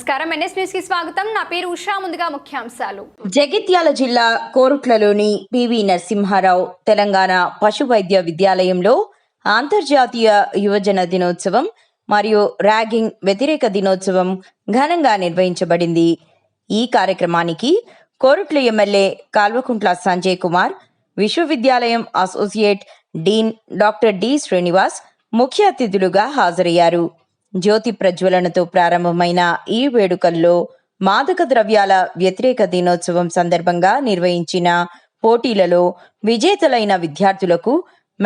నమస్కారం, NS news కి స్వాగతం. నా పేరు ఉషా. ముందుగా ముఖ్యాంశాలు. జగిత్యాల జిల్లా కోరుట్లలోని పివి నరసింహారావు తెలంగాణ పశు వైద్య విద్యాలయంలో అంతర్జాతీయ యువజన దినోత్సవం మరియు ర్యాగింగ్ వ్యతిరేక దినోత్సవం ఘనంగా నిర్వహించబడింది. ఈ కార్యక్రమానికి కోరుట్ల ఎమ్మెల్యే కల్వకుంట్ల సంజయ్ కుమార్, విశ్వవిద్యాలయం associate dean doctor D Srinivas ముఖ్య అతిథులుగా హాజరయ్యారు. జ్యోతి ప్రజ్వలనతో ప్రారంభమైన ఈ వేడుకల్లో మాదక ద్రవ్యాల వ్యతిరేక దినోత్సవం సందర్భంగా నిర్వహించిన పోటీలలో విజేతలైన విద్యార్థులకు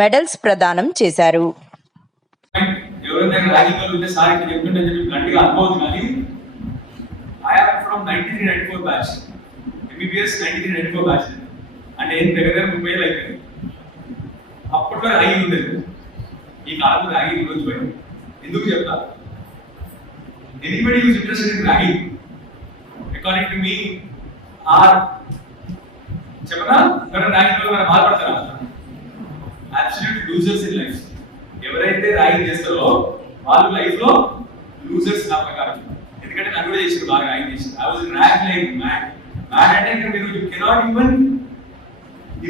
మెడల్స్ ప్రదానం చేశారు. ఎందుకు చెప్తా? Anybody who is interested in ragging, according to me, are చెప్పనా ragging వల్ల మనం బాధపడతారా? Absolute losers in life. ఎవరైతే ragging చేస్తారో వాళ్ళు లైఫ్ లో లూజర్స్ నా ప్రకారం. ఎందుకంటే నాకు కూడా చేసారు, బాగా ragging చేసారు. I was ragged like mad. Mad అంటే మీరు you cannot even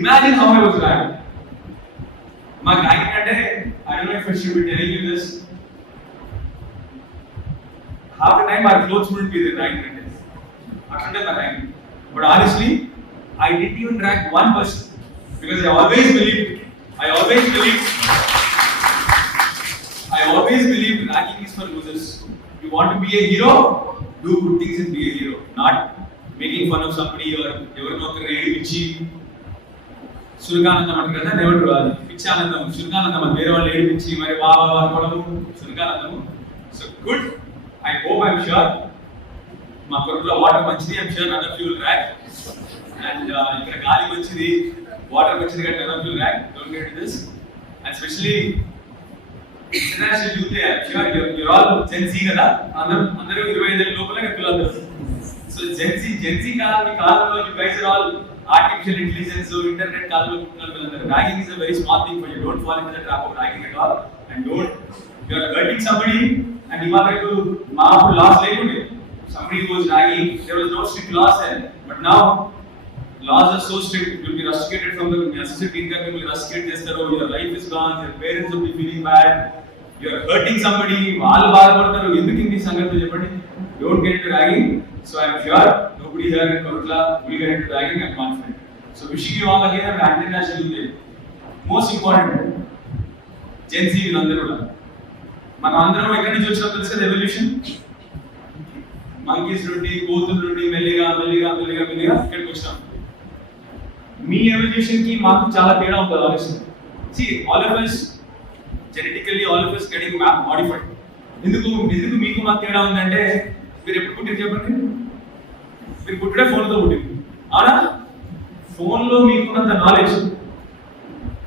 imagine how I was ragged. మా ragging అంటే I don't know if I should be telling you this. Half the time our clothes wouldn't be there, right? Actually, my time. But honestly, I didn't even drag one person because I always believed ragging is for losers. You want to be a hero, do good things and be a hero. Not making fun of somebody or ఎవరినో ఒక రేడి పిచ్చి సురకానందం అంటారు కదా, నెవరు రాదు పిచ్చి ఆనందం, సురకానందం అది వేరే వాళ్ళు ఏడి పిచ్చి మరి వా అనుకోవడము సురకానందము. So good. I hope, I'm sure, మా కొడుకులో వాటర్ మంచిది. I'm sure none of you will rag. And ఇక్కడ గాలి మంచిది, వాటర్ మంచిది కానీ none of you will rag. Don't get into this. And especially international youth, I'm sure you're all Gen Z కదా, అందరూ 25 లోపల పిల్లలు. So Gen Z కాలంలో you guys are all artificial intelligence, internet కాలంలో పిల్లలందరూ. Ragging is a very small thing for you. Don't fall into the trap of ragging at all. And you're hurting somebody. And ఇవాళకు మా loss లేకుండే. Somebody was ragging, there was no strict laws then. But now laws are so strict. You'll be rusticated from the associate income. You will rusticate చేస్తారు. Your life is gone. Your parents will be feeling bad. You're hurting somebody. వాళ్ళు బాధపడతారు. ఎందుకు ఈ సంగతి చెప్పండి? Don't get into ragging. So I'm sure nobody here in Korutla will get into ragging. I'm confident. So wishing you all again an international youth day. Most important, Gen Z వీళ్ళందరూ కూడా మనం అందరం ఎక్కడి నుంచి వచ్చినా తెలుసు కదా, ఎవల్యూషన్. మంకీస్ నుండి, కోతుల నుండి మెల్లిగా ఇక్కడికి వచ్చినాం. మీ ఎవల్యూషన్ కి మాకు చాలా తేడా ఉంటుంది. ఆలోచన all of us genetically all of us getting modified. ఎందుకు మీకు మాకు తేడా ఉందంటే, మీరు ఎప్పుడు పుట్టిరు చెప్పండి? మీరు పుట్టిడే ఫోన్తో పుట్టిరు, అవునా? ఫోన్లో మీకున్నంత నాలెడ్జ్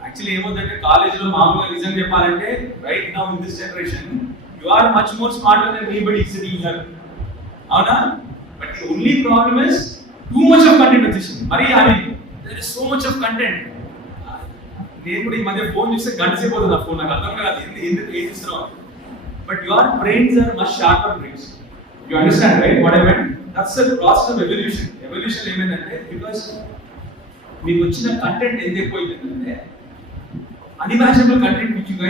యాక్చువల్లీ ఏమవుతుందంటే, కాలేజీలో మామూలుగా నిజం చెప్పాలంటే right now in this generation you are much more smarter than anybody sitting here, అవునా? But the only problem is too much of content వచ్చేసింది. మరి there is so much of content. నేను కూడా ఈ మధ్య ఫోన్ చూస్తే గంట సేపు అవుతుంది. ఆ ఫోన్ నాకు అర్థం కాదు ఎందుకు ఏం చేస్తున్నావు. But your brains are much sharper brains. You understand right what I mean? That's the process of evolution. Evolution ఏమైందంటే, బికాస్ మీకు వచ్చిన కంటెంట్ ఎంత ఎక్కువ అయిపోయిందంటే unimaginable content which you guys